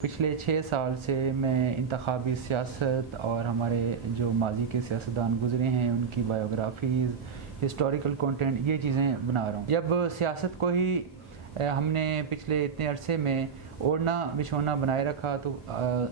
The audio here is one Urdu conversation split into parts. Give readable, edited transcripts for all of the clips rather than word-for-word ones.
پچھلے 6 سال سے میں انتخابی سیاست اور ہمارے جو ماضی کے سیاستدان گزرے ہیں ان کی بایوگرافیز، ہسٹوریکل کنٹینٹ، یہ چیزیں بنا رہا ہوں۔ جب سیاست کو ہی ہم نے پچھلے اتنے عرصے میں اوڑھنا بچھونا بنائے رکھا تو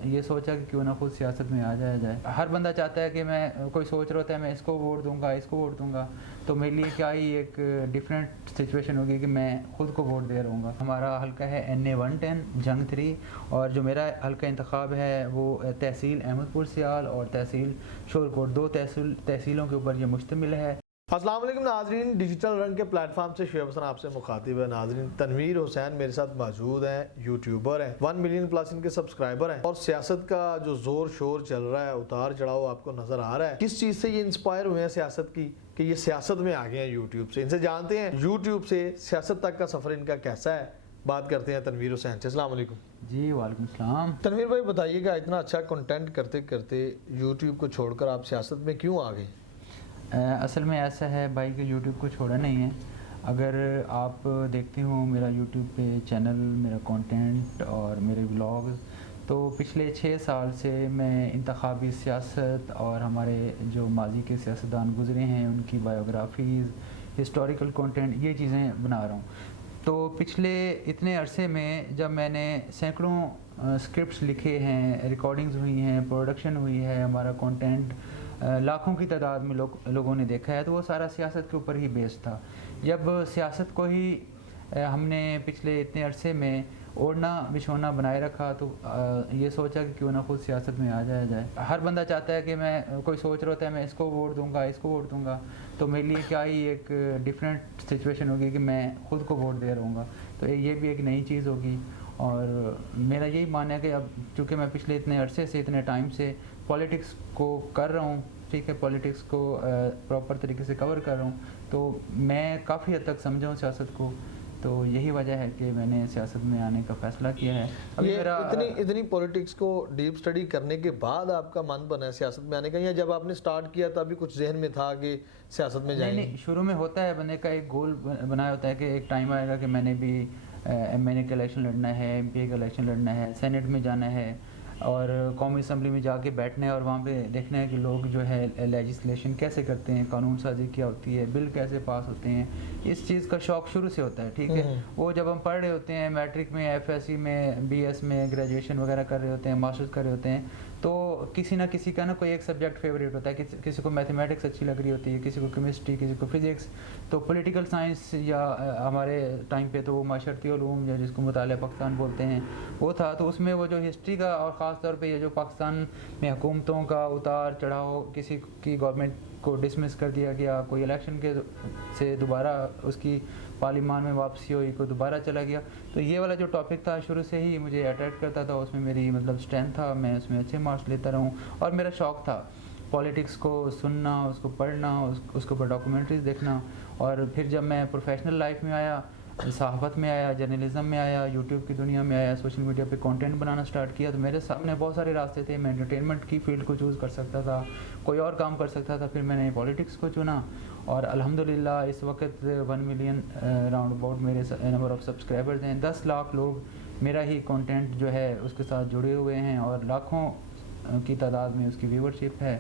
یہ سوچا کہ کیوں نہ خود سیاست میں آ جائے۔ ہر بندہ چاہتا ہے کہ میں کوئی سوچ رہا ہوتا ہے میں اس کو ووٹ دوں گا، اس کو ووٹ دوں گا، تو میرے لیے کیا ہی ایک ڈیفرنٹ سچویشن ہوگی کہ میں خود کو ووٹ دے رہوں گا۔ ہمارا حلقہ ہے NA-110 جنگ 3، اور جو میرا حلقہ انتخاب ہے وہ تحصیل احمد پور سیال اور تحصیل شورکوٹ، دو تحصیلوں کے اوپر یہ مشتمل ہے۔ السلام علیکم ناظرین، ڈیجیٹل رنگ کے پلیٹ فارم سے شعیب حسن آپ سے مخاطب ہے۔ ناظرین، تنویر حسین میرے ساتھ موجود ہیں، یوٹیوبر ہیں، 1 ملین پلس ان کے سبسکرائبر ہیں، اور سیاست کا جو زور شور چل رہا ہے، اتار چڑھاؤ آپ کو نظر آ رہا ہے۔ کس چیز سے یہ انسپائر ہوئے ہیں سیاست کی کہ یہ سیاست میں آ گئے ہیں یوٹیوب سے؟ ان سے جانتے ہیں یوٹیوب سے سیاست تک کا سفر ان کا کیسا ہے۔ بات کرتے ہیں تنویر حسین سے۔ السلام علیکم جی وعلیکم السلام۔ تنویر بھائی بتائیے گا، اتنا اچھا کنٹینٹ کرتے کرتے یوٹیوب کو چھوڑ کر آپ سیاست میں کیوں آ گئے؟ اصل میں ایسا ہے بھائی کہ یوٹیوب کو چھوڑا نہیں ہے۔ اگر آپ دیکھتے ہوں میرا یوٹیوب پہ چینل، میرا کنٹینٹ اور میرے ولاگ، تو پچھلے 6 سال سے میں انتخابی سیاست اور ہمارے جو ماضی کے سیاستدان گزرے ہیں ان کی بایوگرافیز، ہسٹوریکل کنٹینٹ، یہ چیزیں بنا رہا ہوں۔ تو پچھلے اتنے عرصے میں جب میں نے سینکڑوں اسکرپٹس لکھے ہیں، ریکارڈنگز ہوئی ہیں، پروڈکشن ہوئی ہے، ہمارا کنٹینٹ لاکھوں کی تعداد میں لوگوں نے دیکھا ہے، تو وہ سارا سیاست کے اوپر ہی بیسڈ تھا۔ جب سیاست کو ہی ہم نے پچھلے اتنے عرصے میں اوڑھنا بچھونا بنائے رکھا تو یہ سوچا کہ کیوں نہ خود سیاست میں آ جائے۔ ہر بندہ چاہتا ہے کہ میں کوئی سوچ رہا ہوتا ہے میں اس کو ووٹ دوں گا، اس کو ووٹ دوں گا، تو میرے لیے کیا ہی ایک ڈیفرنٹ سچویشن ہوگی کہ میں خود کو ووٹ دے رہوں گا، تو یہ بھی ایک نئی چیز ہوگی۔ اور میرا یہی ماننا ہے کہ اب چونکہ میں پچھلے اتنے عرصے سے، اتنے ٹائم سے پولیٹکس کو کر رہا ہوں، ٹھیک ہے، پولیٹکس کو پراپر طریقے سے کور کر رہا ہوں، تو میں کافی حد تک سمجھا ہوں سیاست کو، تو یہی وجہ ہے کہ میں نے سیاست میں آنے کا فیصلہ کیا ہے۔ اتنی پولیٹکس کو ڈیپ سٹڈی کرنے کے بعد آپ کا من بنا ہے سیاست میں آنے کا، یا جب آپ نے سٹارٹ کیا تب بھی کچھ ذہن میں تھا کہ سیاست میں جائیں گے؟ نہیں، شروع میں ہوتا ہے بندے کا ایک گول بنایا ہوتا ہے کہ ایک ٹائم آئے گا کہ میں نے بھی MNA کا الیکشن لڑنا ہے، MP کا الیکشن لڑنا ہے، سینٹ میں جانا ہے، اور قومی اسمبلی میں جا کے بیٹھنا ہے اور وہاں پہ دیکھنا ہے کہ لوگ جو ہے لیجسلیشن کیسے کرتے ہیں، قانون سازی کیا ہوتی ہے، بل کیسے پاس ہوتے ہیں۔ اس چیز کا شوق شروع سے ہوتا ہے، ٹھیک ہے۔ وہ جب ہم پڑھ رہے ہوتے ہیں میٹرک میں، FSC میں، BS میں، گریجویشن وغیرہ کر رہے ہوتے ہیں، ماسٹرز کر رہے ہوتے ہیں، تو کسی نہ کسی کا نا کوئی ایک سبجیکٹ فیوریٹ ہوتا ہے، کسی کو میتھمیٹکس اچھی لگ رہی ہوتی ہے، کسی کو کیمسٹری، کسی کو فزکس، تو پولیٹیکل سائنس یا ہمارے ٹائم پہ تو وہ معاشرتی علوم یا جس کو مطالعہ پاکستان بولتے ہیں وہ تھا۔ تو اس میں وہ جو ہسٹری کا، اور خاص طور پہ یہ جو پاکستان میں حکومتوں کا اتار چڑھاؤ، کسی کی گورنمنٹ کو ڈسمس کر دیا گیا، کوئی الیکشن کے سے دوبارہ اس کی پارلیمان میں واپسی ہوئی، کوئی دوبارہ چلا گیا، تو یہ والا جو ٹاپک تھا شروع سے ہی مجھے اٹریکٹ کرتا تھا، اس میں میری مطلب اسٹرینتھ تھا، میں اس میں اچھے مارکس لیتا رہا ہوں، اور میرا شوق تھا پولیٹکس کو سننا، اس کو پڑھنا، اس کے اوپر ڈاکومنٹریز دیکھنا۔ اور پھر جب میں پروفیشنل لائف میں آیا، صحافت میں آیا، جرنلزم میں آیا، یوٹیوب کی دنیا میں آیا، سوشل میڈیا پہ کنٹینٹ بنانا سٹارٹ کیا، تو میرے سامنے بہت سارے راستے تھے۔ میں انٹرٹینمنٹ کی فیلڈ کو چوز کر سکتا تھا، کوئی اور کام کر سکتا تھا، پھر میں نے پولیٹکس کو چنا، اور الحمدللہ اس وقت 1 ملین راؤنڈ اباؤٹ میرے نمبر آف سبسکرائبرز ہیں۔ 10 لاکھ لوگ میرا ہی کنٹینٹ جو ہے اس کے ساتھ جڑے ہوئے ہیں، اور لاکھوں کی تعداد میں اس کی ویورشپ ہے،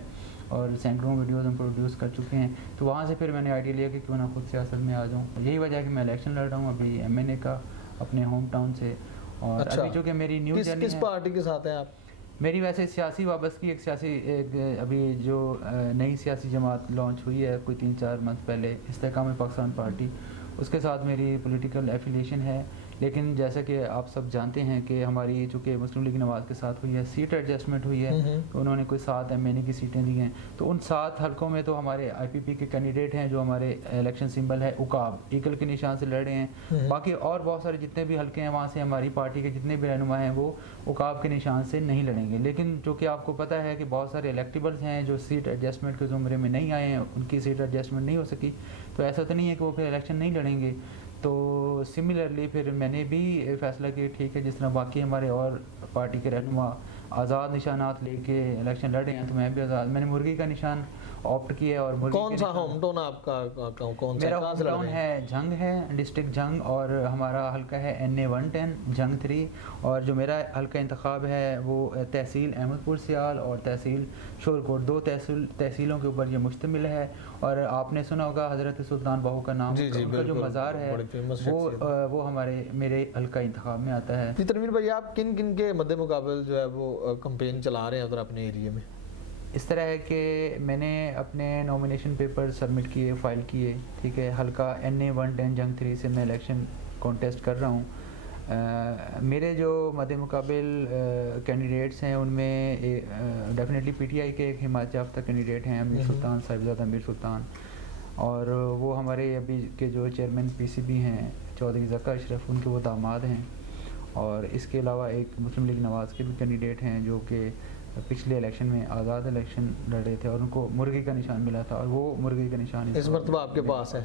اور سینکڑوں ویڈیوز ہم پروڈیوس کر چکے ہیں۔ تو وہاں سے پھر میں نے آئیڈیا لیا کہ کیوں نہ خود سیاست میں آ جاؤں۔ یہی وجہ ہے کہ میں الیکشن لڑ رہا ہوں ابھی MNA کا اپنے ہوم ٹاؤن سے، اور ابھی چونکہ میری نیو جرنی ہے۔ کس پارٹی کے ساتھ ہیں آپ؟ میری ویسے سیاسی وابستگی ایک ابھی جو نئی سیاسی جماعت لانچ ہوئی ہے کوئی 3-4 منتھ پہلے، استحکام پاکستان پارٹی، اس کے ساتھ میری پولیٹیکل ایفیلیشن ہے۔ لیکن جیسا کہ آپ سب جانتے ہیں کہ ہماری چونکہ مسلم لیگ نواز کے ساتھ ہوئی ہے، سیٹ ایڈجسٹمنٹ ہوئی ہے، تو انہوں نے کوئی 7 MNA کی سیٹیں دی ہیں، تو ان 7 حلقوں میں تو ہمارے IPP کے کینڈیڈیٹ ہیں، جو ہمارے الیکشن سمبل ہے عقاب، ایگل کے نشان سے لڑ رہے ہیں۔ باقی اور بہت سارے جتنے بھی حلقے ہیں وہاں سے ہماری پارٹی کے جتنے بھی رہنما ہیں وہ عقاب کے نشان سے نہیں لڑیں گے۔ لیکن جو کہ آپ کو پتہ ہے کہ بہت سارے الیکٹیبلز ہیں جو سیٹ ایڈجسٹمنٹ کے زمرے میں نہیں آئے ہیں، ان کی سیٹ ایڈجسٹمنٹ نہیں ہو سکی، تو ایسا تو نہیں ہے کہ وہ پھر الیکشن نہیں لڑیں گے۔ تو سملرلی پھر میں نے بھی فیصلہ کیا ٹھیک ہے، جس طرح باقی ہمارے اور پارٹی کے رہنما آزاد نشانات لے کے الیکشن لڑ رہے ہیں تو میں بھی آزاد. میں نے مرغی کا نشان آپٹ کیا ہے. اور کون سا ہوم ٹاؤن آپ کا کون سا؟ میرا ہوم ٹاؤن ہے جھنگ ہے, ڈسٹرکٹ جھنگ, اور ہمارا حلقہ ہے NA 110 جھنگ 3. اور جو میرا حلقہ انتخاب ہے وہ تحصیل احمد پور سیال اور تحصیل شورکوٹ, 2 تحصیلوں کے اوپر یہ مشتمل ہے. اور آپ نے سنا ہوگا حضرت سلطان بہو کا نام, ان کا جو مزار ہے وہ میرے حلقہ انتخاب میں آتا ہے. جی تنویر بھائی, آپ کن کن کے مد مقابل جو ہے وہ کمپین چلا رہے ہیں ادھر اپنے ایریے میں؟ اس طرح ہے کہ میں نے اپنے نومینیشن پیپر سبمٹ کیے, فائل کیے, ٹھیک ہے. حلقہ NA 110 جنگ 3 سے میں الیکشن کانٹیسٹ کر رہا ہوں. میرے جو مد مقابل کینڈیڈیٹس ہیں ان میں ڈیفینیٹلی PTI کے ایک حمایت یافتہ کینڈیڈیٹ ہیں امیر سلطان, صاحبزادہ امیر سلطان, اور وہ ہمارے ابھی کے جو چیئرمین PCB ہیں چودھری ذکا اشرف, ان کے وہ داماد ہیں. اور اس کے علاوہ ایک مسلم لیگ نواز کے بھی کینڈیڈیٹ ہیں جو کہ پچھلے الیکشن میں آزاد الیکشن لڑ رہے تھے اور ان کو مرغی کا نشان ملا تھا, اور وہ مرغی کا نشان اس مرتبہ آپ کے پاس ہے.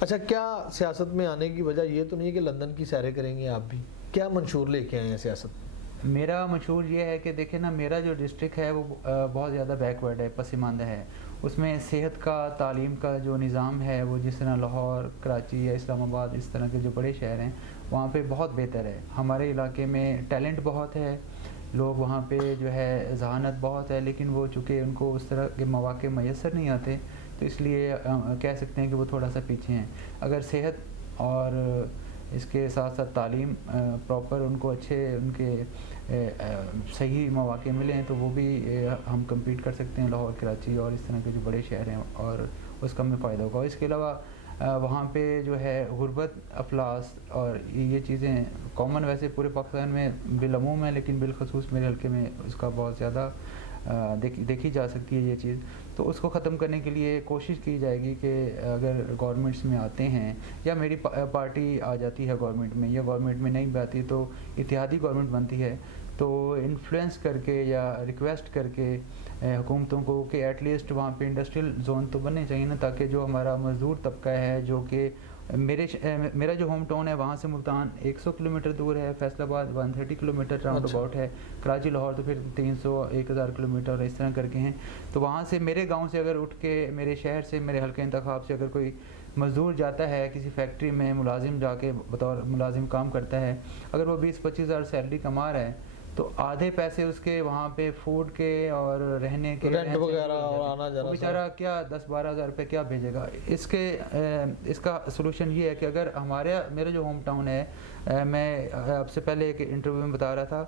اچھا, کیا سیاست میں آنے کی وجہ یہ تو نہیں ہے کہ لندن کی سیریں کریں گے آپ بھی؟ کیا منشور لے کے آئے ہیں سیاست؟ میرا منشور یہ ہے کہ دیکھیں نا, میرا جو ڈسٹرکٹ ہے وہ بہت زیادہ بیکورڈ ہے, پسماندہ ہے. اس میں صحت کا, تعلیم کا جو نظام ہے وہ جس طرح لاہور, کراچی یا اسلام آباد اس طرح کے جو بڑے شہر ہیں وہاں پہ بہت بہتر ہے. ہمارے علاقے میں ٹیلنٹ بہت ہے, لوگ وہاں پہ جو ہے ذہانت بہت ہے, لیکن وہ چونکہ ان کو اس طرح کے مواقع میسر نہیں آتے تو اس لیے کہہ سکتے ہیں کہ وہ تھوڑا سا پیچھے ہیں. اگر صحت اور اس کے ساتھ ساتھ تعلیم پراپر ان کو اچھے, ان کے صحیح مواقع ملیں تو وہ بھی ہم کمپیٹ کر سکتے ہیں لاہور, کراچی اور اس طرح کے جو بڑے شہر ہیں, اور اس کا ہمیں فائدہ ہوگا. اس کے علاوہ وہاں پہ جو ہے غربت, افلاس اور یہ چیزیں کامن ویسے پورے پاکستان میں بالعموم ہے, لیکن بالخصوص میرے حلقے میں اس کا بہت زیادہ دیکھی جا سکتی ہے یہ چیز. تو اس کو ختم کرنے کے لیے کوشش کی جائے گی کہ اگر گورنمنٹس میں آتے ہیں یا میری پارٹی آ جاتی ہے گورنمنٹ میں, یا گورنمنٹ میں نہیں بھی آتی تو اتحادی گورنمنٹ بنتی ہے, تو انفلوئنس کر کے یا ریکویسٹ کر کے حکومتوں کو کہ ایٹ لیسٹ وہاں پہ انڈسٹریل زون تو بننے چاہیے نا, تاکہ جو ہمارا مزدور طبقہ ہے, جو کہ میرا جو ہوم ٹاؤن ہے وہاں سے ملتان 100 کلومیٹر دور ہے, فیصل آباد 130 کلومیٹر راؤنڈ اباؤٹ ہے, کراچی لاہور تو پھر 300-1000 کلومیٹر اس طرح کر کے ہیں. تو وہاں سے میرے گاؤں سے اگر اٹھ کے, میرے شہر سے, میرے حلقہ انتخاب سے اگر کوئی مزدور جاتا ہے کسی فیکٹری میں, ملازم جا کے بطور ملازم کام کرتا ہے, اگر وہ 20-25 ہزار سیلری کما رہا ہے تو آدھے پیسے اس کے وہاں پہ فوڈ کے اور رہنے کے رینٹ وغیرہ اور آنا جانا, وہ بیچارہ کیا 10-12 ہزار روپے کیا بھیجے گا. اس کا سلوشن یہ ہے کہ اگر میرا جو ہوم ٹاؤن ہے, میں آپ سے پہلے ایک انٹرویو میں بتا رہا تھا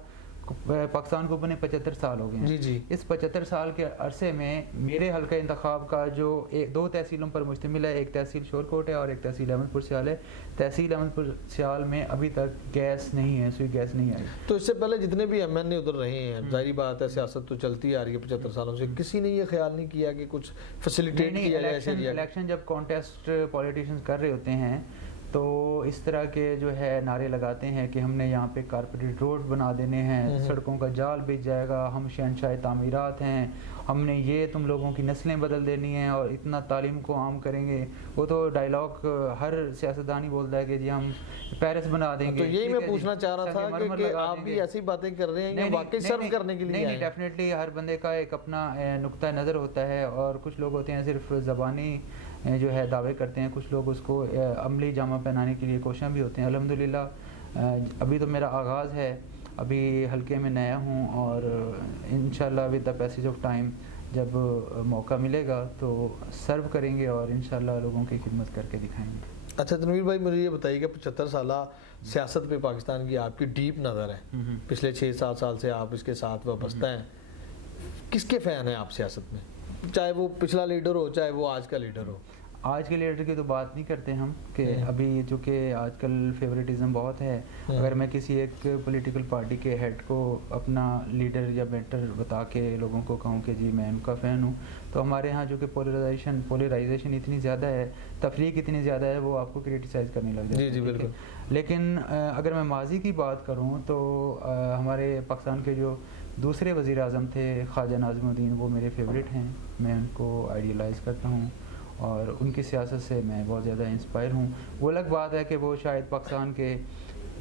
پاکستان کو بنے 75 سال ہو گئے ہیں. جی. اس 75 سال کے عرصے میں میرے حلقہ انتخاب کا جو 2 تحصیلوں پر مشتمل ہے, ایک تحصیل شورکوٹ ہے اور ایک تحصیل احمد پور سیال ہے. تحصیل احمد پور سیال میں ابھی تک گیس نہیں ہے, سوئی گیس نہیں آئی. تو اس سے پہلے جتنے بھی MNA ادھر رہے ہیں, ظاہری بات ہے سیاست تو چلتی آ رہی ہے 75 سالوں سے, کسی نے یہ خیال نہیں کیا کہ کچھ فیسیلیٹیٹ کیا جائے؟ الیکشن جب کانٹیسٹ پولیٹیشینز کر رہے ہوتے ہیں تو اس طرح کے جو ہے نعرے لگاتے ہیں کہ ہم نے یہاں پہ کارپوریٹ روڈ بنا دینے ہیں, سڑکوں کا جال بچ جائے گا, ہم شہنشاہ تعمیرات ہیں, ہم نے یہ تم لوگوں کی نسلیں بدل دینی ہیں اور اتنا تعلیم کو عام کریں گے. وہ تو ڈائلاگ ہر سیاستدان ہی بولتا ہے کہ جی ہم پیرس بنا دیں گے. تو یہی میں پوچھنا چاہ رہا تھا کہ آپ بھی ایسی باتیں کر رہے ہیں یا واقعی سرو کرنے کے لیے؟ نہیں, ڈیفینیٹلی ہر بندے کا ایک اپنا نقطہ نظر ہوتا ہے, اور کچھ لوگ ہوتے ہیں صرف زبانی جو ہے دعوے کرتے ہیں, کچھ لوگ اس کو عملی جامہ پہنانے کے لیے کوشاں بھی ہوتے ہیں. الحمدللہ ابھی تو میرا آغاز ہے, ابھی حلقے میں نیا ہوں, اور انشاءاللہ with the passage of time جب موقع ملے گا تو سرو کریں گے اور انشاءاللہ لوگوں کی خدمت کر کے دکھائیں گے. اچھا تنویر بھائی, مجھے یہ بتائیے کہ 75 سالہ سیاست پہ پاکستان کی آپ کی ڈیپ نظر ہے, پچھلے 6-7 سال سے آپ اس کے ساتھ وابستہ ہیں. کس کے فین ہیں آپ سیاست میں, چاہے وہ پچھلا لیڈر ہو چاہے وہ آج کا لیڈر ہو؟ آج کے لیڈر کی تو بات نہیں کرتے ہم, کہ ابھی چونکہ آج کل فیوریٹزم بہت ہے. اگر میں کسی ایک پولیٹیکل پارٹی کے ہیڈ کو اپنا لیڈر یا بیٹر بتا کے لوگوں کو کہوں کہ جی میں ان کا فین ہوں, تو ہمارے ہاں جو کہ پولرائزیشن اتنی زیادہ ہے, تفریق اتنی زیادہ ہے, وہ آپ کو کرٹیسائز کرنے لگ جاتے ہیں. جی بالکل. لیکن اگر میں ماضی کی بات کروں تو ہمارے پاکستان کے جو دوسرے وزیر اعظم تھے خواجہ ناظم الدین, وہ میرے فیوریٹ ہیں. میں ان کو آئیڈیلائز کرتا ہوں اور ان کی سیاست سے میں بہت زیادہ انسپائر ہوں. وہ الگ بات ہے کہ وہ شاید پاکستان کے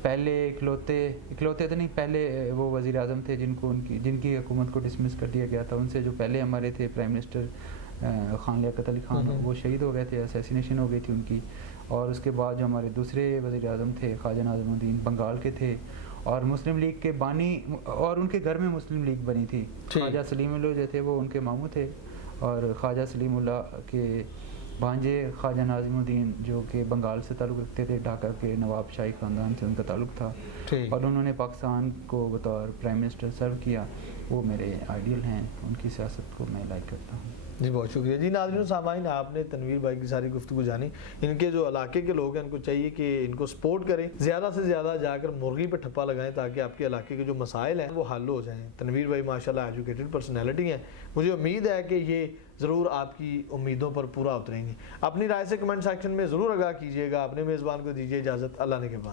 پہلے اکلوتے تو نہیں، پہلے وہ وزیر اعظم تھے جن کی حکومت کو ڈسمس کر دیا گیا تھا. ان سے جو پہلے ہمارے تھے پرائم منسٹر خان لیاقت علی خان، وہ شہید ہو گئے تھے، اسیسینیشن ہو گئی تھی ان کی. اور اس کے بعد جو ہمارے دوسرے وزیر اعظم تھے خواجہ ناظم الدین بنگال کے تھے، اور مسلم لیگ کے بانی، اور ان کے گھر میں مسلم لیگ بنی تھی. خواجہ سلیم اللہ جو تھے وہ ان کے ماموں تھے، اور خواجہ سلیم اللہ کے بھانجے خواجہ ناظم الدین جو کہ بنگال سے تعلق رکھتے تھے، ڈھاکہ کے نواب شاہی خاندان سے ان کا تعلق تھا، اور انہوں نے پاکستان کو بطور پرائم منسٹر سرو کیا. وہ میرے آئیڈیل ہیں، ان کی سیاست کو میں لائک کرتا ہوں. جی بہت شکریہ. جی ناظرین و سامعین، آپ نے تنویر بھائی کی ساری گفتگو جانی. ان کے جو علاقے کے لوگ ہیں ان کو چاہیے کہ ان کو سپورٹ کریں، زیادہ سے زیادہ جا کر مرغی پہ ٹھپا لگائیں تاکہ آپ کے علاقے کے جو مسائل ہیں وہ حل ہو جائیں. تنویر بھائی ماشاءاللہ ایجوکیٹڈ پرسنالٹی ہیں، مجھے امید ہے کہ یہ ضرور آپ کی امیدوں پر پورا اتریں گے. اپنی رائے سے کمنٹ سیکشن میں ضرور آگاہ کیجیے گا. اپنے میزبان کو دیجیے اجازت. اللہ نے کے بعد.